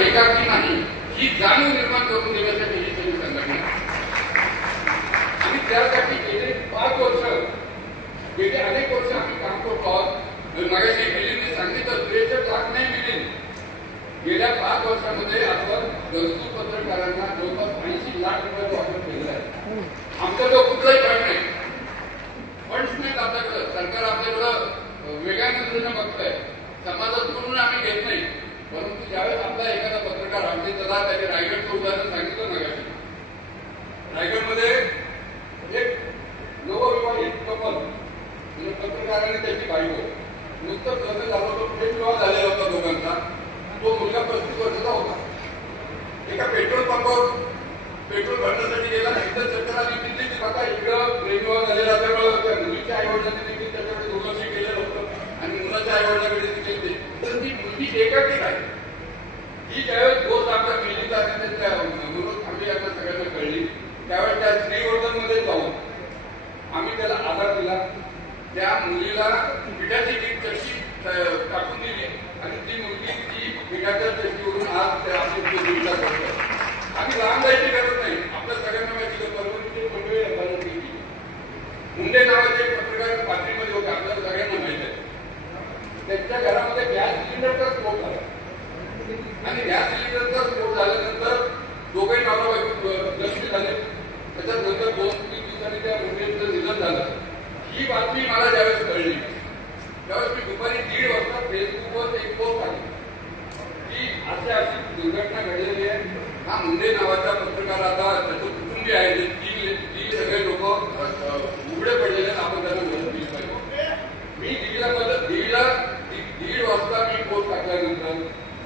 एकाकी नाही ही जाणीव निर्माण करून देण्यासाठी ही सगळी संघटना आणि त्यासाठी गेले 5 वर्ष गेले अनेक वर्ष आम्ही काम करतो आहोत। मगाशी मिलिंदने सांगितलं 63 लाख नाही मिलिंद, गेल्या 5 वर्षामध्ये आपण गरजू पत्रकारांना जवळपास 80 लाख रुपयाचा वापर केलेला आहे। आमचा तो कुठलाही फंड नाही, फंड्स नाहीत आपल्याकडे, सरकार आपल्याकडे वेगळ्या नजरेनं बघतंय, समाजातून आम्ही घेत नाही। परंतु ज्यावेळेस आपला एखादा पत्रकार आमचे त्याला त्याने रायगडचं उदाहरण सांगितलं ना, रायगडमध्ये एक नवविवाहित कपल म्हणजे पत्रकाराने त्याची बायको नुकतंच लग्न झालं होतं, प्रेम विवाह झालेला होता दोघांचा। तो मुलगा 35 वर्षाचा होता। एका पेट्रोल पंपावर पेट्रोल भरण्यासाठी गेला, इथं चक्कर आली, तिथेच आता इकडं प्रेम विवाह झालेला असल्यामुळे त्या मुलीच्या आईवडिलांनी देखील त्याच्याकडे दुर्लक्ष केलेलं होतं आणि मुलाच्या आईवडिलांकडे देखील ते, तर ती मुलगी एकाकी आहे। ही ज्यावेळेस गोष्ट आपल्या मिलिंद त्यांच्या मनोज थांबे यांना सगळ्यांना कळली, त्यावेळेस त्या श्रीवर्धनमध्ये जाऊन आम्ही त्याला आधार दिला। त्या मुलीला पिठाची कीट चटणी टाकून दिली आणि ती मुलगी ती पिठाच्या चटणीवरून आज त्या जीविका करतो। आम्ही लांब जायची गरज नाही, आपल्या सगळ्यांना माहिती परभणीचे मंडळी मुंडे नावाचे पत्रकार पातळीमध्ये होते, आपल्याला सगळ्यांना माहिती आहे। त्यांच्या घरामध्ये गॅस सिलेंडरचा स्फोट झाला आणि गॅस सिलेंडरचा स्फोट झाल्यानंतर दोघे नवरा बायको जखमी झाले। त्याच्यानंतर 2-3 दिवसांनी त्या मुलीचं निधन झालं। ही बातमी मला ज्यावेळेस कळली त्यावेळेस मी दुपारी 1:30 वाजता फेसबुकवर एक पोस्ट टाकली की अशी दुर्घटना घडलेली आहे। हा मुंडे नावाचा पत्रकार आता त्याचं कुटुंबीय आहे, जे 3 सगळे लोक उघडे पडलेले, आपण त्यांना मदत केली पाहिजे। मी दिल्लीला 1:30 वाजता मी पोस्ट टाकल्यानंतर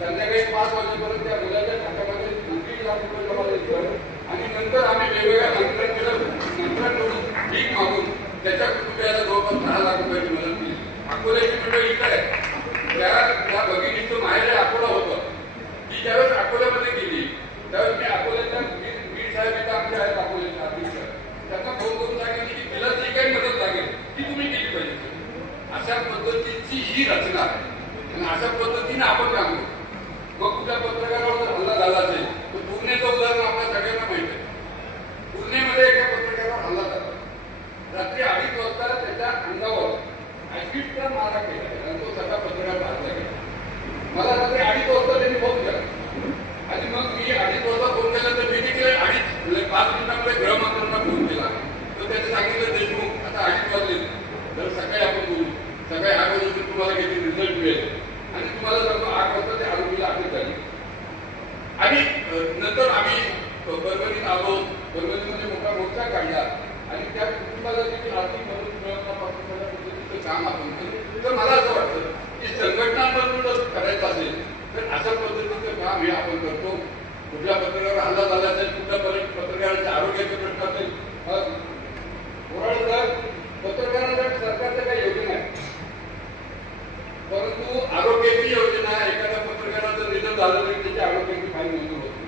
संध्याकाळी 5 वाजेपर्यंत त्या मुलाच्या खात्यामध्ये 2-3 लाख रुपये जमा झाले आणि नंतर आम्ही वेगवेगळ्या मंत्र्यांकडून भीक मागून त्याच्या कुटुंबियाला जवळपास 10 लाख रुपयाची मदत केली। अकोल्याची मंडळी इकडे आहे, त्या भगिनीचं माहेर अकोला होतं। ती ज्यावेळेस अकोल्यामध्ये गेली त्यावेळेस मी अकोल्याच्या बीड साहेब इथं आमच्या आहेत अकोल्याचे अध्यक्ष, त्यांना फोन करून सांगितले की तिला जी काही मदत लागेल ती तुम्ही केली पाहिजे। अशा पद्धतीची ही रचना आहे आणि अशा पद्धतीने आपण काम करतो। मग कुठल्या पत्रकारावर जर हल्ला झाला असेल तर पुणेचं उदाहरण आपल्या सगळ्यांना माहिती आहे। पुणेमध्ये एका पत्रकारावर हल्ला झाला, रात्री 2:30 वाजता त्याच्या अंगावर ऍसिडचा मारा केला आणि तो सगळा पत्रकार भाजला गेला। मला रात्री 2:30 वाजता त्यांनी फोन केला आणि मग मी 2:30 वाजता फोन केला तर मी देखील 5 मिनिटांमध्ये गृहमंत्र्यांना फोन केला तर त्यांनी सांगितलं देशमुख आता 2:30 वाजले तर सकाळी आपण बोलू, सकाळी 8 वाजेपर्यंत तुम्हाला किती रिझल्ट मिळेल आणि तुम्हाला सांगतो 8 वाजता ते आरोपीला अटक झाली। आणि नंतर आम्ही परभणीत आलो, परभणीमध्ये मोठा मोर्चा काढला आणि त्या कुटुंबाला देखील आर्थिक मदत मिळवण्यापासून सगळ्या पद्धतीचं काम आपण केलं। तर मला असं वाटतं की संघटनांमधून जर करायचं असेल तर अशा पद्धतीचं काम हे आपण करतो। कुठल्या पत्रकारावर हल्ला झाला असेल, कुठल्या पत्रकाराच्या आरोग्याचे प्रश्न असेल, पत्रकारांसाठी सरकारच्या काही योजना आहे, परंतु आरोग्याची योजना एखाद्या पत्रकाराचं निधन झालं तरी त्याच्या आरोग्याची फाईल मंजूर होती।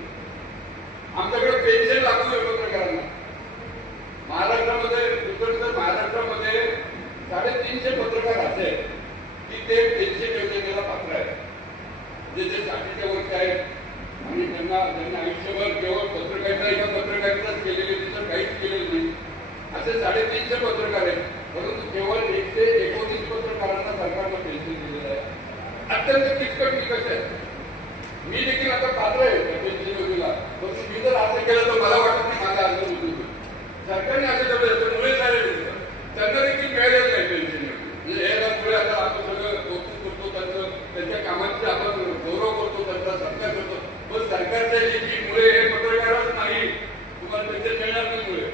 आमच्याकडे पेन्शन लागू आहे पत्रकारांना। महाराष्ट्रामध्ये 350 पत्रकार असे आहेत की ते पेन्शन योजनेला पात्र आहेत, जे 60च्या वरचे आहेत आणि त्यांना आयुष्यभर केवळ पत्रकारिताच केलेली, तिथं काहीच केलेलं नाही, असे 350 पत्रकार आहेत। परंतु केवळ 119 पत्रकारांना सरकारनं पेन्शन दिलेलं आहे। अत्यंत किचकट निकष आहे। मी देखील आता पात्र आहे त्या पेन्शन योजनेला, परंतु मी जर असं केलं तर मला वाटत नाही माझ्या अंतर होईल। सरकारने असं ठरवलं तर मुळे झाले त्यांना देखील मिळालेलं नाही पेन्शन योजना। म्हणजे हे पुढे आता आपण सगळं कौतुक करतो, त्यांच्या कामाची आपण गौरव करतो, त्यांचा सत्कार करतो, पण सरकारच्या लेखी मुळे हे पत्रकारच नाही, तुम्हाला पेन्शन मिळणार नाही मुळे।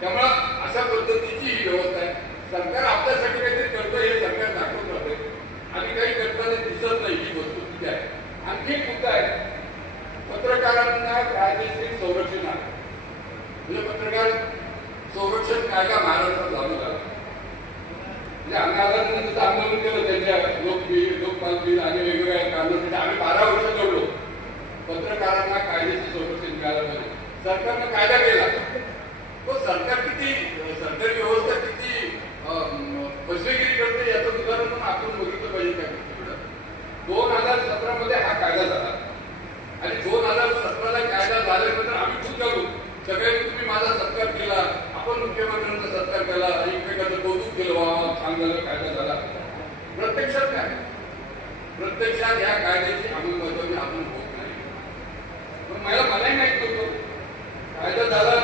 त्यामुळे अशा पद्धतीची ही व्यवस्था आहे। सरकार आपल्यासाठी काहीतरी करतं हे सरकार दाखवत राहते आणि काही करताना दिसत नाही, ही वस्तुस्थिती आहे। आणखी एक मुद्दा आहे, पत्रकारांना कायदेशीर संरक्षण आहे, म्हणजे पत्रकार संरक्षण कायदा महाराष्ट्रात लागू झाला. म्हणजे आंदोलन आंदोलन केलं त्यांच्या लोकपाल बिल आणि वेगवेगळ्या कारणासाठी आम्ही 12 वर्ष लढलो. पत्रकारांना कायद्याची संरक्षण मिळालं पाहिजे. सरकारनं कायदा केला. तो सरकार किती सरकारी व्यवस्था किती फसवेगिरी करते याचं उदाहरण पण आपण बघितलं पाहिजे. त्या गोष्टीकडं 2017 मध्ये हा कायदा झाला आणि 2017ला कायदा झाल्यानंतर आम्ही खूप झालो. सगळ्यांनी तुम्ही माझा सत्कार केला, आपण मुख्यमंत्र्यांचा सत्कार केला, एकमेकांचं कौतुक केलं, वा छान झालं कायदा झाला. प्रत्यक्षात काय प्रत्यक्षात या कायद्याची अंमलबजावणी आपण होत नाही. पण मलाही माहित होतं कायदा झाला